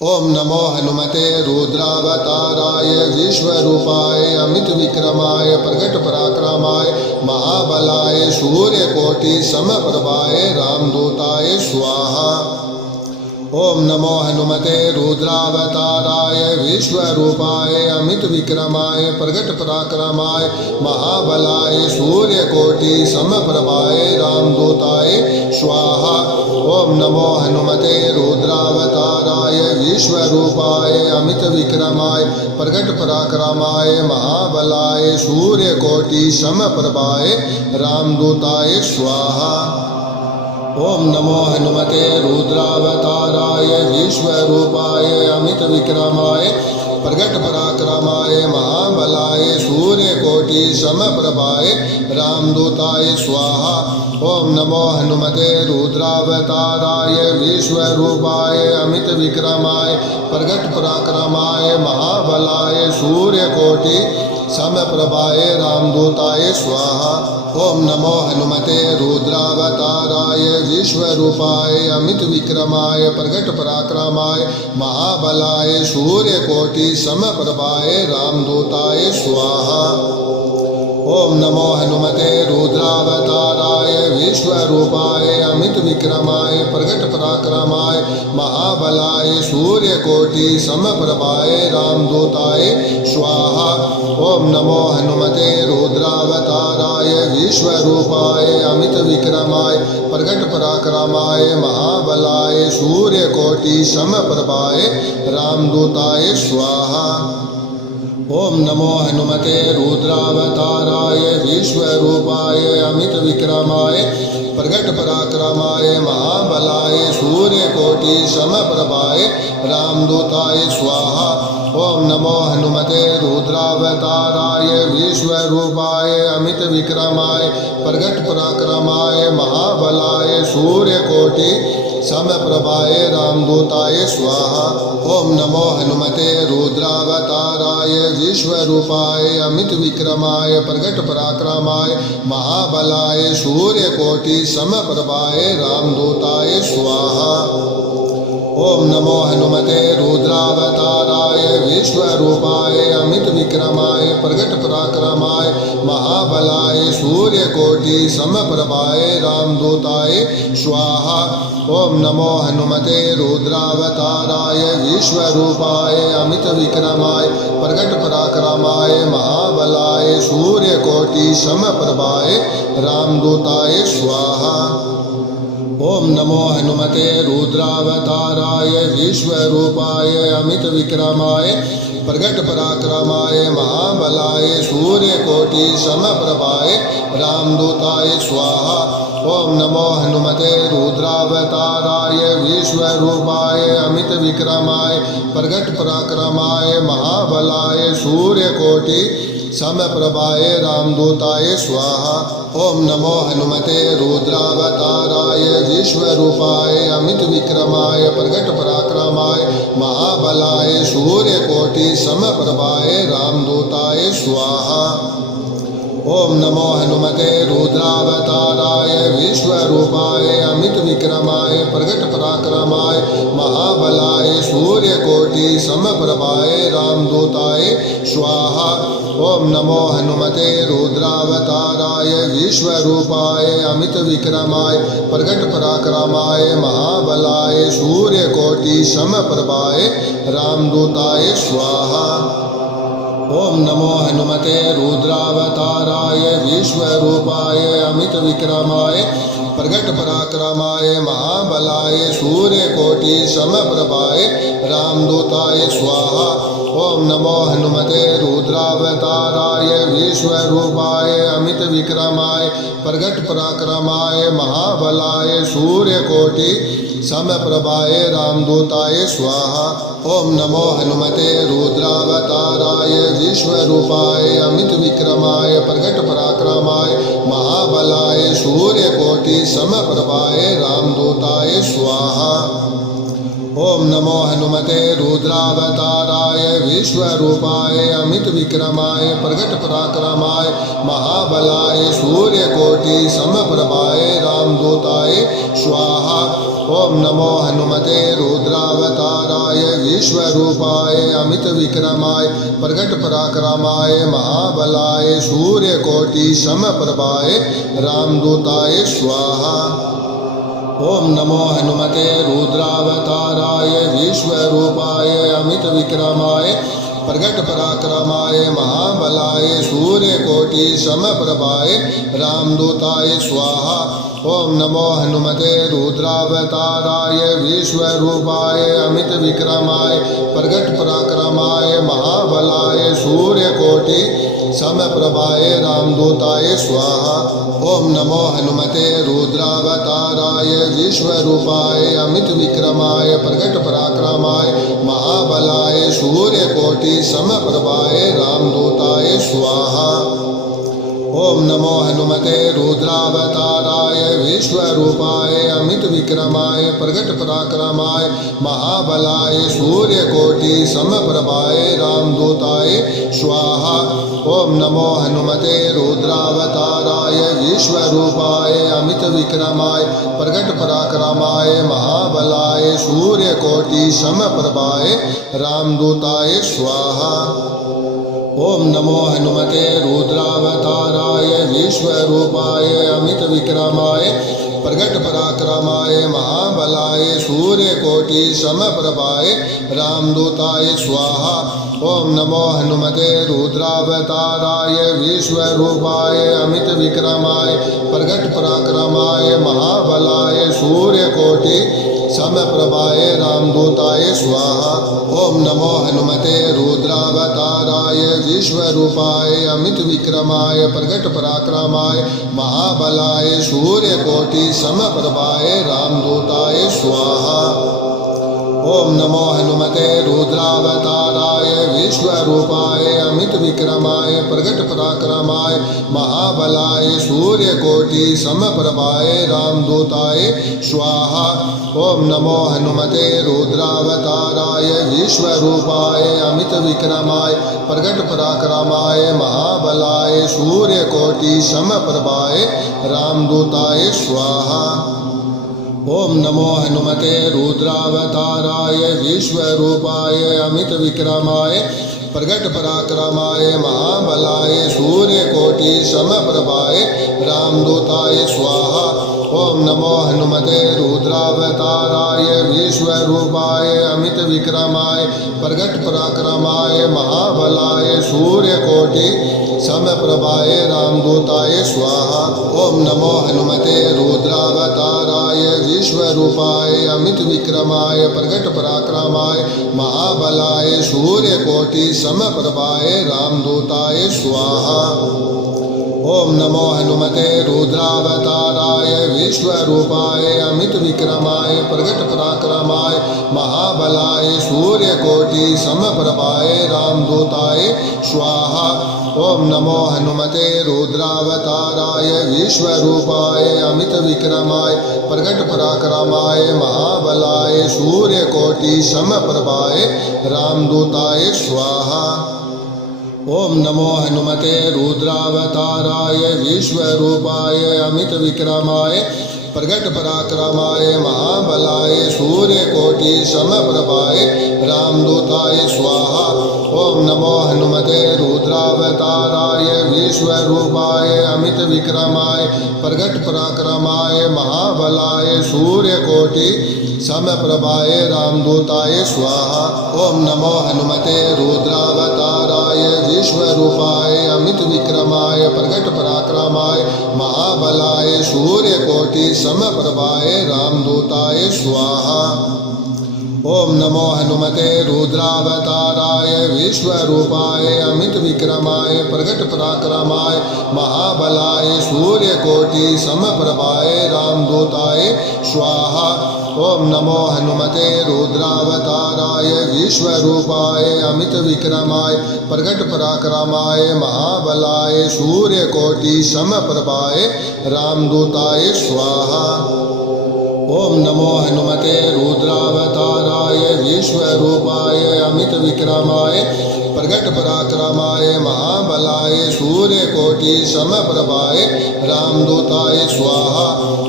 ओम नमो हनुमते रुद्रावताराय विश्वरूपाय अमित विक्रमाय प्रकट पराक्रमाय महाबलाय सूर्यकोटि समप्रभाय रामदूताय स्वाहा। ओम नमो हनुमते रुद्रावताराय विश्वरूपाय अमित विक्रमाय प्रकट पराक्रमाय महाबलाय सूर्यकोटि समप्रभाय रामदूताय स्वाहा। ओम नमो हनुमते रुद्रावताराय विश्वरूपाय अमित विक्रमाय प्रकट पराक्रमाय महाबलाय सूर्यकोटि समप्रभाय रामदूताय स्वाहा। ओम नमो हनुमते रुद्रावताराय विश्वरूपाय अमित विक्रमाय प्रकट पराक्रमाय महाबलाय सूर्यकोटि समप्रभाय रामदूताय स्वाहा। ओम नमो हनुमते रुद्रावताराय विश्वरूपाय अमित विक्रमाय प्रकट पराक्रमाय महाबलाय सूर्यकोटि समप्रभाय रामदूताय स्वाहा। ओम नमो हनुमते रुद्रावताराय विश्वरूपाय अमित विक्रमाय प्रकट पराक्रमाय महाबलाय सूर्यकोटि समप्रभाय रामदूताय स्वाहा। ओम नमो हनुमते रुद्रावताराय विश्वरूपाय अमित विक्रमाय प्रकट पराक्रमाय महाबलाय सूर्यकोटि समप्रभाय रामदूताय स्वाहा। ओम नमो हनुमते रुद्रावताराय विश्वरूपाय अमित विक्रमाय प्रकट पराक्रमाय महाबलाय सूर्यकोटि समप्रभाय रामदूताय स्वाहा। ओम नमो हनुमते रुद्रावताराय विश्वरूपाय अमित विक्रमाय प्रकट पराक्रमाय महाबलाय सूर्यकोटि समप्रभाय रामदूताय स्वाहा। ओम नमो हनुमते रुद्रावताराय विश्वरूपाय अमित विक्रमाय प्रकट पराक्रमाय महाबलाय सूर्यकोटि समप्रभाय रामदूताय स्वाहा। ओम नमो हनुमते रुद्रावताराय विश्वरूपाय अमित विक्रमाय प्रकट पराक्रमाय महाबलाय सूर्यकोटि समप्रभाय रामदूताय स्वाहा। ओम नमो हनुमते रुद्रावताराय विश्वरूपाय अमित विक्रमाय प्रकट पराक्रमाय महाबलाय सूर्यकोटि समप्रभाय रामदूताय स्वाहा। ओम नमो हनुमते रुद्रावताराय विश्वरूपाय अमित विक्रमाय प्रकट पराक्रमाय महाबलाय सूर्यकोटि समप्रभाय रामदूताय स्वाहा। ओम नमो हनुमते रुद्रावताराय विश्वरूपाय अमित विक्रमाय प्रकट पराक्रमाय महाबलाय सूर्यकोटि समप्रभाय रामदूताय स्वाहा। ओम नमो हनुमते रुद्रावताराय विश्वरूपाय अमित विक्रमाय प्रकट पराक्रमाय महाबलाय सूर्यकोटि समप्रभाय रामदूताय स्वाहा। ओम नमो हनुमते रुद्रावताराय विश्वरूपाय अमित विक्रमाय प्रकट पराक्रमाय महाबलाय सूर्यकोटि समप्रभाय रामदूताय स्वाहा। ओम नमो हनुमते रुद्रावताराय विश्वरूपाय अमित विक्रमाय प्रकट पराक्रमाय महाबलाय सूर्यकोटि समप्रभाय रामदूताय स्वाहा। ओम नमो हनुमते रुद्रावताराय विश्वरूपाय अमित विक्रमाय प्रकट पराक्रमाय महाबलाय सूर्यकोटि समप्रभाय रामदूताय स्वाहा। ओम नमो हनुमते रुद्रावताराय विश्वरूपाय अमित विक्रमाय प्रकट पराक्रमाय महाबलाय सूर्यकोटि समप्रभाय रामदूताय स्वाहा। ओम नमो हनुमते रुद्रावताराय विश्वरूपाय अमित विक्रमाय प्रकट पराक्रमाय महाबलाय सूर्यकोटि समप्रभाय रामदूताय स्वाहा। ओम नमो हनुमते रुद्रावताराय विश्वरूपाय अमित विक्रमाय प्रकट पराक्रमाय महाबलाय सूर्यकोटि समप्रभाय रामदूताय स्वाहा। ओम नमो हनुमते रुद्रावताराय विश्वरूपाय अमित विक्रमाय प्रगट पराक्रमाय महाबलाय सूर्यकोटि समप्रभाय रामदूताय स्वाहा। ओम नमो हनुमते रुद्रावताराय विश्वरूपाय अमित विक्रमाय प्रगट पराक्रमाय महाबलाय सूर्यकोटि समप्रभाय रामदूताय स्वाहा। ओम नमो हनुमते रुद्रावताराय विश्वरूपाय अमित विक्रमाय प्रगट पराक्रमाय महाबलाय सूर्यकोटि समप्रभाय रामदूताय स्वाहा। ओम नमो हनुमते रुद्रावताराय विश्वरूपाय अमित विक्रमाय प्रगट पराक्रमाय महाबलाय सूर्यकोटि समप्रभाय रामदूताय स्वाहा। ओम नमो हनुमते रुद्रावताराय विश्वरूपाय अमित विक्रमाय प्रगट पराक्रमाय महाबलाय सूर्यकोटि समप्रभाय रामदूताय स्वाहा। ओम नमो हनुमते रुद्रावताराय विश्वरूपाय अमित विक्रमाय प्रगट पराक्रमाय महाबलाय सूर्यकोटि समप्रभाय रामदूताय स्वाहा। ओम नमो हनुमते रुद्रावताराय विश्वरूपाय अमित विक्रमाय प्रगट पराक्रमाय महाबलाय सूर्यकोटि समप्रभाय रामदूताय स्वाहा। ओम नमो हनुमते रुद्रावताराय विश्वरूपाय अमित विक्रमाय प्रगट पराक्रमाय महाबलाय सूर्यकोटि समप्रभाय रामदूताय स्वाहा। ओम नमो हनुमते रुद्रावताराय विश्वरूपाय अमित विक्रमाय प्रगट पराक्रमाय महाबलाय सूर्यकोटि समप्रभाय रामदूताय स्वाहा। ओम नमो हनुमते रुद्रावताराय विश्वरूपाय अमित विक्रमाय प्रगट पराक्रमाय महाबलाय सूर्यकोटि समप्रभाय रामदूताय स्वाहा। ओम नमो हनुमते रुद्रावताराय विश्वरूपाय अमित विक्रमाय प्रगट पराक्रमाय महाबलाय सूर्यकोटि समप्रभाय रामदूताय स्वाहा। ओम नमो हनुमते रुद्रावताराय विश्वरूपाय अमित विक्रमाय प्रगट पराक्रमाय महाबलाय सूर्यकोटि समप्रभाय रामदूताय स्वाहा। ओम नमो हनुमते रुद्रावताराय विश्वरूपाय अमित विक्रमाय प्रगट पराक्रमाय महाबलाय सूर्यकोटि समप्रभाय रामदूताय स्वाहा। ओम नमो हनुमते रुद्रावताराय विश्वरूपाय अमित विक्रमाय प्रगट पराक्रमाय महाबलाय सूर्यकोटि समप्रभाय रामदूताय स्वाहा। ओम नमो हनुमते रुद्रावताराय विश्वरूपाय अमित विक्रमाय प्रगट पराक्रमाय महाबलाय सूर्यकोटि समप्रभाय रामदूताय स्वाहा। ओम नमो हनुमते रुद्रावताराय विश्वरूपाय अमित विक्रमाय प्रगट पराक्रमाय महाबलाय सूर्यकोटि समप्रभाय रामदूताय स्वाहा। ओम नमो हनुमते रुद्रावताराय विश्वरूपाय अमित विक्रमाय प्रगट पराक्रमाय महाबलाय सूर्यकोटि समप्रभाय रामदूताय स्वाहा। ओम नमो हनुमते रुद्रावताराय विश्वरूपाय अमित विक्रमाय प्रगट पराक्रमाय महाबलाय सूर्यकोटि समप्रभाय रामदूताय स्वाहा। ओम नमो हनुमते रुद्रावताराय विश्वरूपाय अमित विक्रमाय प्रगट पराक्रमाय महाबलाय सूर्यकोटि समप्रभाय रामदूताय स्वाहा। ओम नमो हनुमते रुद्रावताराय विश्वरूपाय अमित विक्रमाय प्रगट पराक्रमाय महाबलाय सूर्यकोटि समप्रभाय रामदूताय स्वाहा। ओम नमो हनुमते रुद्रावताराय विश्वरूपाय अमित विक्रमाय प्रगट पराक्रमाय महाबलाय सूर्यकोटि समप्रभाय रामदूताय स्वाहा। ओम नमो हनुमते रुद्रावताराय विश्वरूपाय अमित विक्रमाय प्रगट पराक्रमाय महाबलाय सूर्यकोटि समप्रभाय रामदूताय स्वाहा। ओम नमो हनुमते रुद्रावताराय समप्रभाय विश्वरूपाय अमित विक्रमाय प्रगट पराक्रमाय महाबलाय सूर्यकोटि समप्रभाय रामदूताय स्वाहा।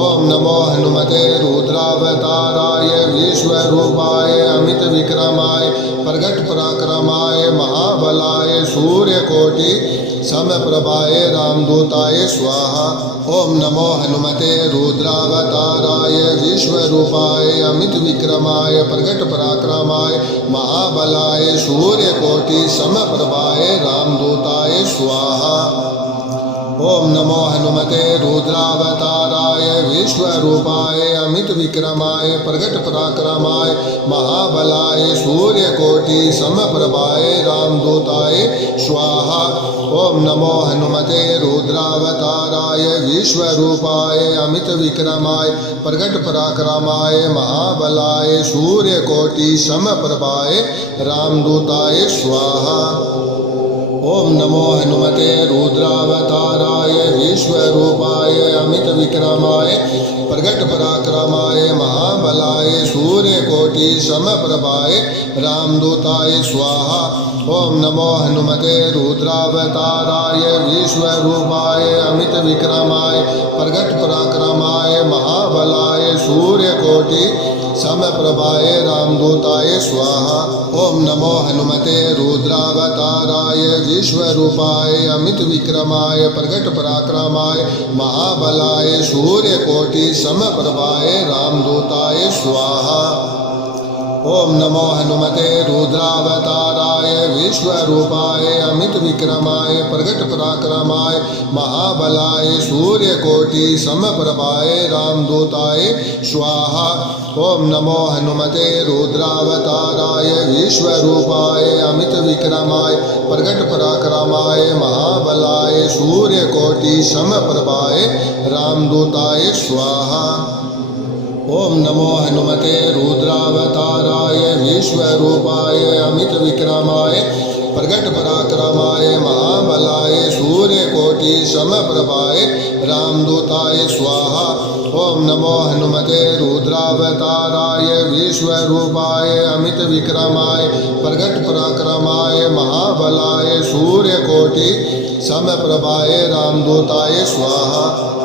ओम नमो हनुमते रुद्रावताराय विश्वरूपाय अमित विक्रमाय प्रगट पराक्रमाय महाबलाय सूर्यकोटि समप्रभाय रामदूताय स्वाहा। ओम नमो हनुमते रुद्रावताराय विश्वरूपाय अमित विक्रमाय प्रगट पराक्रमाय महाबलाय सूर्यकोटि समप्रभाय रामदूताय स्वाहा। ओम नमो हनुमते रुद्रावताराय विश्वरूपाय अमित विक्रमाय प्रगट पराक्रमाय महाबलाय सूर्यकोटि समप्रभाय रामदूताय स्वाहा। ओम नमो हनुमते रुद्रावताराय विश्वरूपाय अमित विक्रमाय प्रगट पराक्रमाय महाबलाय सूर्यकोटि समप्रभाय रामदूताय स्वाहा। ओम नमो हनुमते रुद्रावताराय विश्वरूपाय अमित विक्रमाय प्रगट पराक्रमाय महाबलाय सूर्यकोटि समप्रभाय रामदूताय स्वाहा। ओम नमो हनुमते रुद्रावताराय विश्वरूपाय अमित विक्रमाय प्रगट पराक्रमाय महाबलाय सूर्यकोटि समप्रभाय रामदूताय स्वाहा। ओम नमो हनुमते रुद्रावताराय विश्वरूपाय अमित विक्रमाय प्रगट पराक्रमाय महाबलाय सूर्यकोटि समप्रभाय रामदूताय स्वाहा। ओम नमो हनुमते रुद्रावताराय विश्वरूपाय अमित विक्रमाय प्रगट पराक्रमाय महाबलाय सूर्यकोटि समप्रभाय रामदूताय स्वाहा। ओम नमो हनुमते रुद्रावताराय विश्वरूपाय अमित विक्रमाय प्रगट पराक्रमाय महाबलाय सूर्यकोटि समप्रभाय रामदूताय स्वाहा। ओम नमो हनुमते रुद्रावताराय विश्वरूपाय अमित विक्रमाय प्रगट पराक्रमाय महाबलाय सूर्यकोटि समप्रभाय रामदूताय स्वाहा। ओम नमो हनुमते रुद्रावताराय विश्वरूपाय अमित विक्रमाय प्रगट पराक्रमाय महाबलाय सूर्यकोटि समप्रभाय रामदूताय स्वाहा।